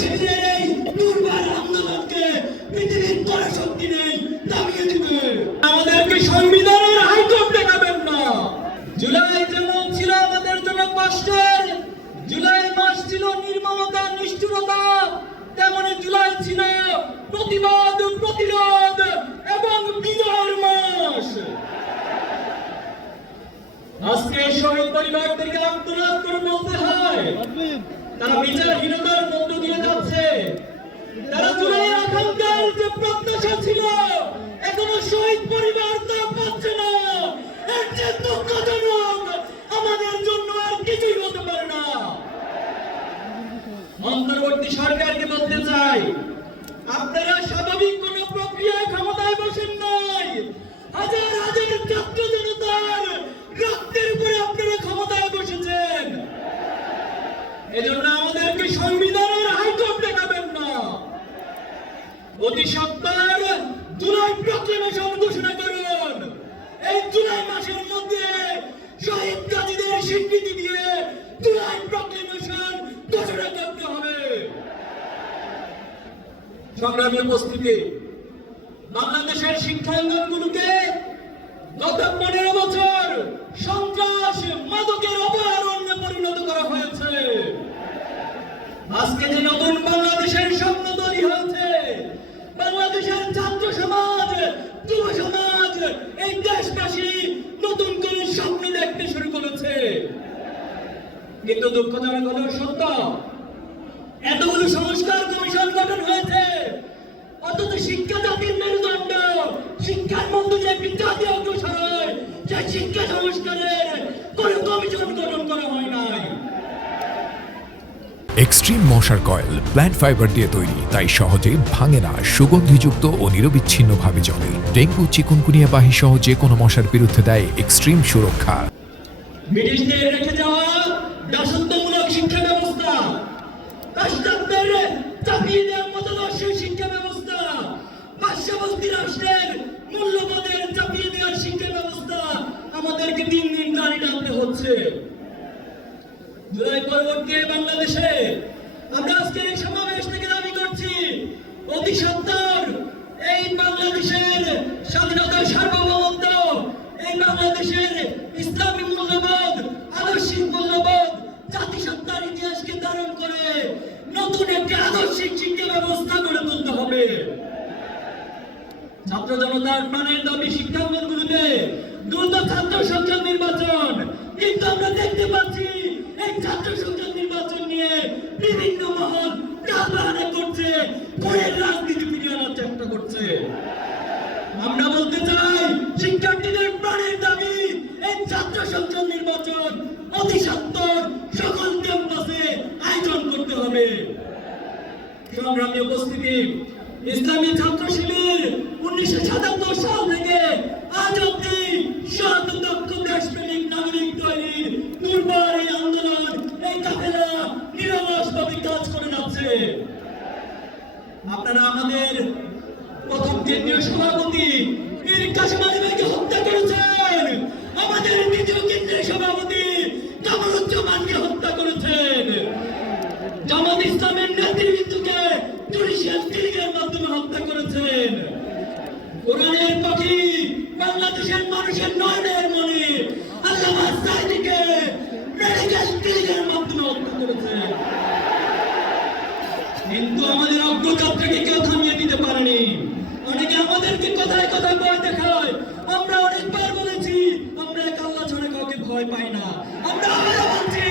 শিবিরের এই দুর্বার আন্দোলনকে পৃথিবীর কোন শক্তি নেই দাবিয়ে দিবে। আমাদেরকে সংবিধানের হাইকোর্ট দেখাবেন না। জুলাই যেমন ছিল আমাদের জন্য কষ্টের, জুলাই মাস ছিল নির্মমতা নিষ্ঠুরতা, তেমনি জুলাই ছিল প্রতিবাদ প্রতিরোধ এবং বিজয়ের মাস। আজকে শহীদ পরিবারদেরকে আত্মনাদ করে বলতে হয় তারা বিচারহীনতার মধ্য দিয়ে যাচ্ছে। তারা জুলাই আকাঙ্ক্ষার যে প্রত্যাশা ছিল এখনো শহীদ পরিবার তা পাচ্ছে না। এর যে দুঃখজনক, আমাদের জন্য আর কিছুই হতে পারে না। অন্তর্বর্তী সরকারকে বলতে চাই, আপনারা স্বাভাবিক কোন প্রক্রিয়ায় ক্ষমতায় বসেন নাই। হাজার হাজার ছাত্র জনতার রক্তের উপরে আপনারা ক্ষমতায় বসেছেন। এজন্য আমাদেরকে সংবিধানের হাইকোর্ট দেখাবেন না। অতি সত্বর জুলাই প্রক্লেমেশন ঘোষণা করুন। এই জুলাই মাসের মধ্যে শহীদ গাজীদের স্বীকৃতি দিয়ে জুলাই প্রক্লেমেশন ঘোষণা করতে হবে। সংগ্রামী উপস্থিতি, বাংলাদেশের শিক্ষাঙ্গনগুলোকে গত 15 বছর সন্ত্রাস মাদকের অভয়ারণ্যে পরিণত করা হয়েছে। আজকে যে নতুন বাংলাদেশের স্বপ্ন তৈরি হয়েছে, বাংলাদেশের ছাত্র সমাজ, যুব সমাজ, এই দেশবাসী নতুন করে স্বপ্ন দেখতে শুরু করেছে। কিন্তু দুঃখজনক হলেও সত্য, এতগুলো সংস্কার কমিশন গঠন হয়েছে, অথচ শিক্ষা জাতির মেরুদণ্ড, শিক্ষার মধ্যে যে একটি জাতি অগ্রসর হয়, সেই শিক্ষা সংস্কারের কোন কমিশন গঠন করা হয় নাই। এক্সট্রিম মশার কয়েল প্ল্যান্ট ফাইবার দিয়ে তৈরি, তাই সহজে ভাঙে না, সুগন্ধিযুক্ত ও নিরবিচ্ছিন্নভাবে জ্বলে। ডেঙ্গু, চিকুনগুনিয়া বাহি সহ যে কোনো মশার বিরুদ্ধে দেয় এক্সট্রিম সুরক্ষা। ব্রিটিশদের রেখে যাওয়া দাসত্বমূলক শিক্ষা ব্যবস্থা, পাশ্চাত্যের চাপিয়ে দেওয়া মতাদর্শের শিক্ষা ব্যবস্থা, পার্শ্ববর্তী রাষ্ট্রের মূল্যবোধের চাপিয়ে দেওয়ার শিক্ষা ব্যবস্থা আমাদেরকে দিন দিন দাঁড়িয়ে টানতে হচ্ছে। জুলাই পরবর্তী বাংলাদেশে আমরা আজকে এই সমাবেশ থেকে দাবি করছি, অতি সত্বর এই বাংলাদেশের স্বাধীনতা, সার্বভৌমত্ব, এই বাংলাদেশের ইসলামী মূল্যবোধ, আদর্শিক মূল্যবোধ, জাতিসত্তার ইতিহাসকে ধারণ করে নতুন একটি আদর্শিক শিক্ষা ব্যবস্থা গড়ে তুলতে হবে। ছাত্র জনতার প্রাণের দাবি শিক্ষাঙ্গনগুলোতে দ্রুত ছাত্র সংসদ নির্বাচন, কিন্তু আমরা দেখতে পাচ্ছি এই ছাত্র সংসদ নির্বাচন নিয়ে বিভিন্ন মহল টালবাহানা করছে, ভয়ের রাজনীতি ফিরিয়ে আনার চেষ্টা করছে। আমরা বলতে চাই, শিক্ষার্থীদের প্রাণের দাবি এই ছাত্র সংসদ নির্বাচন অতি সত্বর সকল ক্যাম্পাসে আয়োজন করতে হবে। সংগ্রামী উপস্থিতি, ইসলামী ছাত্র শিবির 1977 সাল থেকে আজ অব্দি সৎ দক্ষ দেশপ্রেমিক নাগরিক তৈরির দুর্বার এই আন্দোলন, এই কাফেলা নিরলসভাবে কাজ করে যাচ্ছে। আপনারা আমাদের প্রথম কেন্দ্রীয় সভাপতি মীর কাসেম আলী ভাইকে হত্যা করেছেন, আমাদের দ্বিতীয় কেন্দ্রীয় সভাপতি কামরুজ্জামানকে হত্যা করেছেন, জামাত ইসলামের নেতৃবৃন্দকে জুডিশিয়াল কিলিংয়ের মাধ্যমে হত্যা করেছেন, কোরআনের পাখি, বাংলাদেশের মানুষের নয়নের মনি আল্লামা সাঈদীকে মেডিকেল কিলিংয়ের মাধ্যমে হত্যা করেছেন। কিন্তু আমাদের অগ্রযাত্রাকে কেউ থামিয়ে দিতে পারেনি। অনেকে আমাদেরকে কথায় কথায় ভয় দেখায়। আমরা অনেকবার বলেছি, আমরা এক আল্লাহ ছাড়া কাউকে ভয় পাই না। আমরা আবারও বলছি,